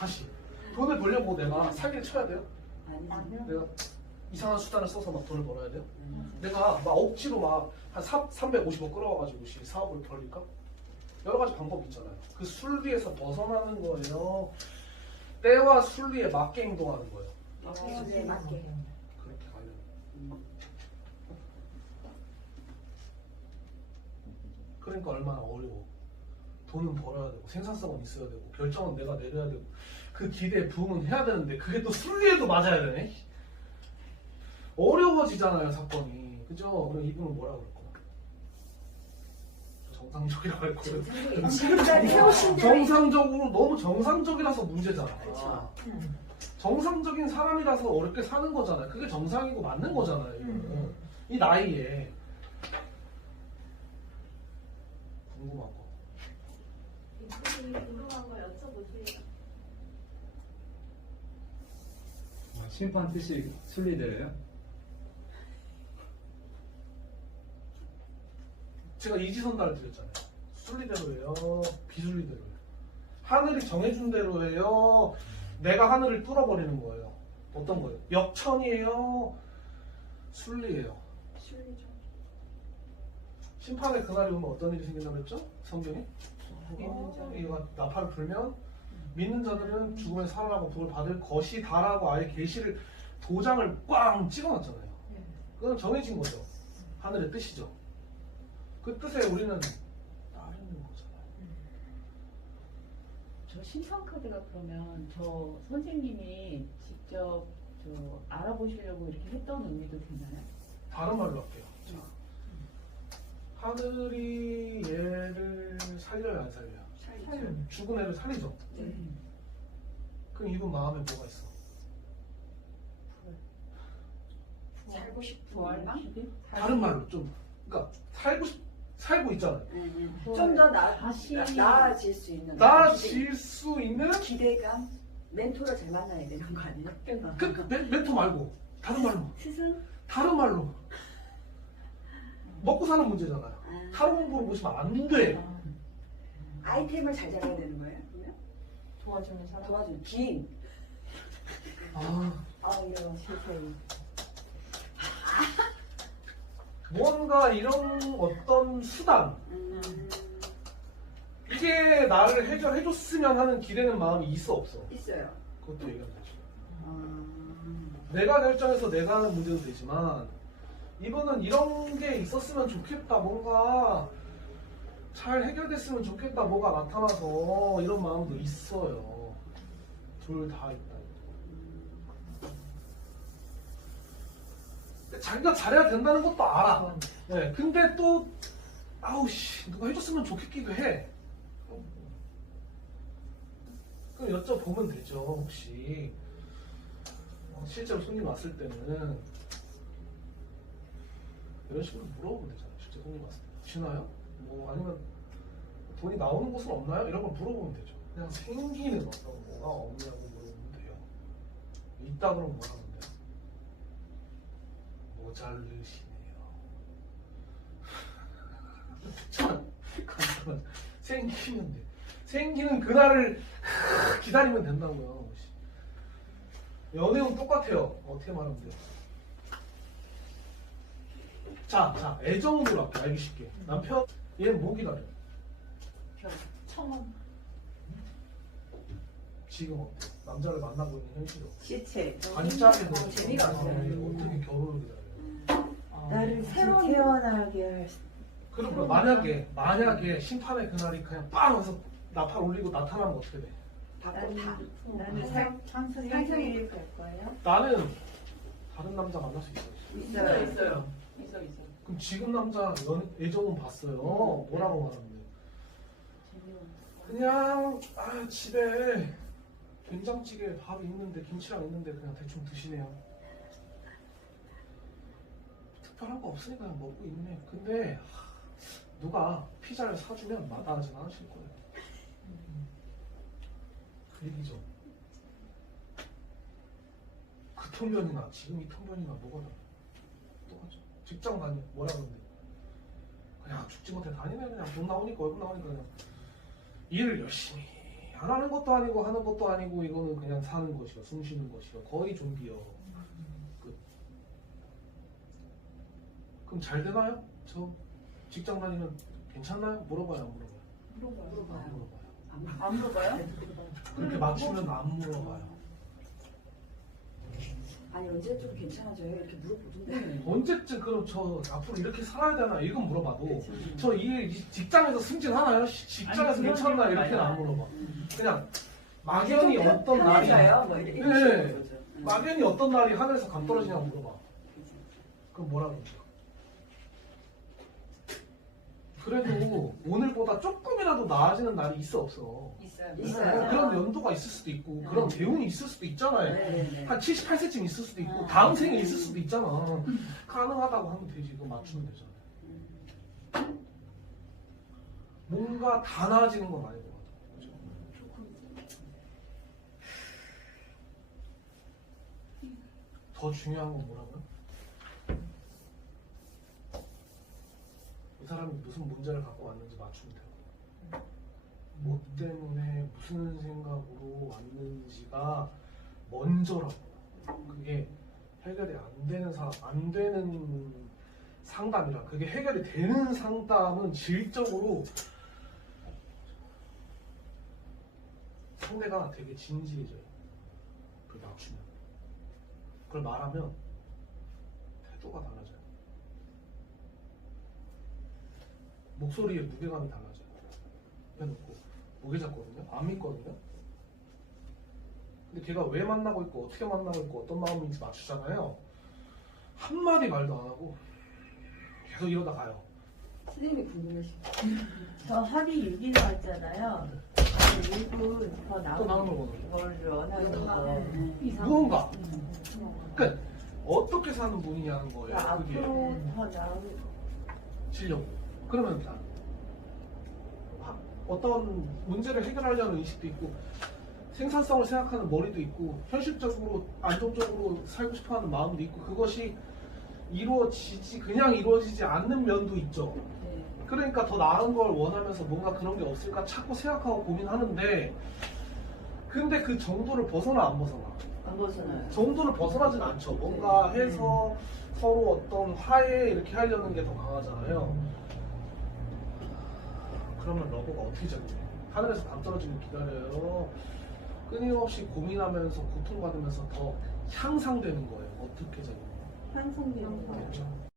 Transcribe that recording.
다시 돈을 벌려고 내가 사기를 쳐야 돼요? 아니요. 내가 이상한 수단을 써서 막 돈을 벌어야 돼요? 내가 막 억지로 막 한 350원 끌어와가지고 사업을 벌릴까? 여러 가지 방법이 있잖아요. 그 순리에서 벗어나는 거예요. 때와 순리에 맞게 행동하는 거예요. 네, 맞게. 그렇게 가려면. 그러니까 얼마나 어려워. 돈은 벌어야 되고 생산성은 있어야 되고 결정은 내가 내려야 되고 그 기대에 부응은 해야 되는데 그게 또 순리에도 맞아야 되네. 어려워지잖아요 사건이. 그죠? 그럼 이분은 뭐라 그럴 거야? 정상적이라고 할 거예요. 지금까지 해오신 대로 정상적으로 너무 정상적이라서 문제잖아. 그렇죠. 정상적인 사람이라서 어렵게 사는 거잖아요. 그게 정상이고 맞는 거잖아요. 이거는. 이 나이에 궁금한 거. 이분이 궁금한 거 여쭤보세요. 심판 뜻이 순리대로요? 제가 이지선다를 드렸잖아요. 순리대로예요? 비순리대로예요? 하늘이 정해준 대로예요? 내가 하늘을 뚫어버리는 거예요? 어떤 거예요? 역천이에요? 순리예요? 실리죠. 심판의 그날이 오면 어떤 일이 생긴다고 했죠? 성경에? 이가 나팔을 불면 믿는 자들은 죽음에 살아나고 복을 받을 것이다라고 아예 계시를 도장을 꽝 찍어놨잖아요. 그건 정해진 거죠. 하늘의 뜻이죠. 그 뜻에 우리는 따르는 거잖아요. 저 심판 카드가 그러면 저 선생님이 직접 저 알아보시려고 이렇게 했던 의미도 되나요? 다른 말로 할게요. 자, 하늘이 얘를 살려요, 안 살려요? 살죠. 죽은 애를 살리죠. 네. 그럼 이분 마음에 뭐가 있어? 살고 싶은 부활망? 다른 말로 좀, 그러니까 살고 있잖아요. 좀더 다시 나아질 수 있는 나아질 수 있는 기대감, 멘토를 잘 만나야 되는 거 아니에요? 멘토 말고 다른 말로. 스승? 다른 말로 먹고 사는 문제잖아요. 타로 공부를 보시면 안 돼. 아이템을 잘 잡아야 되는 거예요? 그러면? 도와주는 사람? 도와주는 기인. 이런 실패. 뭔가 이런 어떤 수단 이게 나를 해결해줬으면 하는 기대는 마음이 있어 없어? 있어요. 그것도 얘기하면 되죠. 내가 결정해서 내가 하는 문제도 되지만 이분은 이런 게 있었으면 좋겠다, 뭔가 잘 해결됐으면 좋겠다, 뭐가 나타나서 이런 마음도 있어요. 둘 다 있다. 자기가 잘해야 된다는 것도 알아. 네, 근데 또 아우씨 누가 해줬으면 좋겠기도 해. 그럼 여쭤보면 되죠. 혹시 실제로 손님 왔을 때는 이런 식으로 물어보면 되잖아요. 실제 손님 왔을 때 쉬나요? 뭐 아니면 돈이 나오는 곳은 없나요? 이런 걸 물어보면 되죠. 그냥 생기는 어떤 뭐가 없냐고 물어보면 돼요. 있다 그러면 뭐라 하면 돼요? 모자르시네요. 참 간단하죠. 생기면 돼. 생기는 그날을 기다리면 된다고요. 연애운 똑같아요. 어떻게 말하면 돼요? 자, 애정으로 할게. 알기 쉽게. 남편, 얘는 뭐 기다려? 청원. 지금 어때? 남자를 만나고 있는 현실이 어때? 시체. 반짝이는 재미가 없어요. 어떻게 결혼을 기다려요? 나를 새로운 태어나게 할 수. 그러면 만약에 심판의 그날이 그냥 빵 해서 나팔 올리고 나타나면 어떻게 돼? 받고 다. 나는 상상이 갈 거예요. 나는 다른 남자 만날 수 있어요. 있어요. 있어. 그럼 지금 남자 애정은 봤어요. 뭐라고 말하는데? 그냥 집에 된장찌개 밥이 있는데 김치랑 있는데 그냥 대충 드시네요. 특별한 거 없으니까 그냥 먹고 있네. 근데 누가 피자를 사주면 마다하진 않으실 거예요. 그 얘기죠. 그 통변이나 지금 이 통변이나 뭐가 달라? 똑같죠. 직장 다니 뭐라 그러는데 그냥 죽지 못해 다니네. 그냥 돈 나오니까 월급 나오니까 그냥 일을 열심히 변하는 것도 아니고 하는 것도 아니고 이거는 그냥 사는 것이요, 숨 쉬는 것이요, 거의 좀비요. 끝. 그럼 잘 되나요? 저 직장 다니면 괜찮나요? 물어봐요, 안 물어봐요? 물어봐요. 안 물어봐요. 안 물어봐요? 그렇게 맞추면 안 물어봐요. 아니 언제쯤 괜찮아져요? 이렇게 물어보던데. 네. 언제쯤 그럼 저 앞으로 이렇게 살아야 되나 이건 물어봐도 저 이 직장에서 승진하나요? 직장에서 아니, 괜찮나요? 그런 이렇게는 안 얘기는 물어봐. 그냥 막연히 어떤 날이 편해져요? 뭐 이렇게 네. 거죠. 막연히 어떤 날이 하늘에서 감 떨어지냐고 물어봐. 그럼 뭐라 그러죠? 그래도 오늘보다 조금이라도 나아지는 날이 있어 없어. 있어요. 있어요. 그런 연도가 있을 수도 있고 그런 대운이 있을 수도 있잖아요. 네네네. 한 78세쯤 있을 수도 있고 아. 다음 생에 있을 수도 있잖아. 가능하다고 하면 되지. 그거 맞추면 되잖아. 뭔가 다 나아지는 건 아닌 것 같아. 그죠? 더 중요한 건 뭐라고요? 이 사람이 무슨 문제를 갖고 왔는지 맞추면 돼요. 뭐 때문에 무슨 생각으로 왔는지가 먼저라고. 그게 해결이 안 되는 안 되는 상담이라. 그게 해결이 되는 상담은 질적으로 상대가 되게 진지해져요. 그걸 맞추면. 그걸 말하면 태도가 달라져요. 목소리의 무게감이 달라져요. 해놓고 무게 잡거든요. 안 믿거든요. 근데 걔가 왜 만나고 있고 어떻게 만나고 있고 어떤 마음인지 맞추잖아요. 한마디 말도 안 하고 계속 이러다 가요. 선생님이 궁금하시죠? 저 합의 6이 나왔잖아요. 6은 더 또 나은 나은 거거든요. 걸 원하는 또 거. 나은 무언가. 그러니까 어떻게 사는 분이냐는 거예요. 그러니까 그게 앞으로 더 나은 지려고. 그러면 어떤 문제를 해결하려는 의식도 있고 생산성을 생각하는 머리도 있고 현실적으로 안정적으로 살고 싶어하는 마음도 있고 그것이 그냥 이루어지지 않는 면도 있죠. 네. 그러니까 더 나은 걸 원하면서 뭔가 그런 게 없을까 찾고 생각하고 고민하는데 근데 그 정도를 벗어나 안 벗어나? 안 벗어나요. 정도를 벗어나진 않죠. 뭔가 해서 서로 어떤 화해 이렇게 하려는 게 더 강하잖아요. 그러면 러버가 어떻게 잡냐? 하늘에서 감 떨어지면 기다려요. 끊임없이 고민하면서 고통받으면서 더 향상되는 거예요. 어떻게 잡냐? 향상되는 거. 그렇죠.